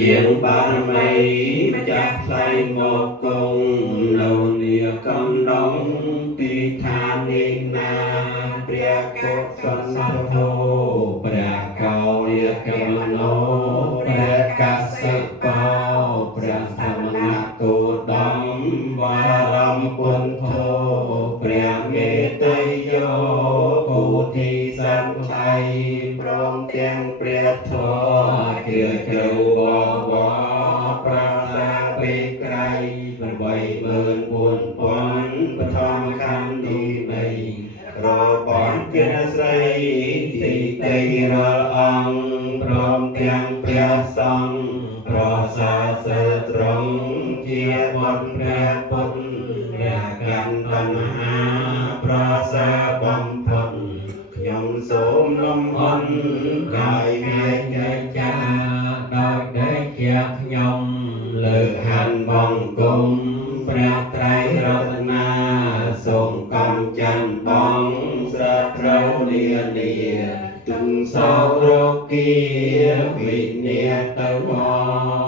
យាងបានមីម្ចាស់ថ្លៃមកគង់នៅនីកំណងទីឋាននេះណាព្រះកុសលសទ្ធោព្រះកោលាកំណោព្រះកសិបោព្រះសមណគោដមវារមពុទ្ធោព្រះមេតយោពុទ្ធិសង្ឃ័យព្រមទាំងព្រះធម៌ជាជ្រៅបវរប្រាសាពេក្រៃ84000បឋមខណ្ឌទី3របស់ជាស្រីទីតីរាល់អង្គព្រមទាំងព្រះសង្ឃប្រសាសើរត្រង់ជាបុត្រព្រះពុទ្ធព្រះកាន់បញ្ហាប្រសើរបំផុតខ្ញុំសូមលំអរកាយវាចាដោយតែជាខ្ញុំលើកហាន់បង្គំព្រះត្រៃរតនាសូមកំចាន់បងស្រះត្រូវនានាទុំសោករគីវិញ្ញាទៅមក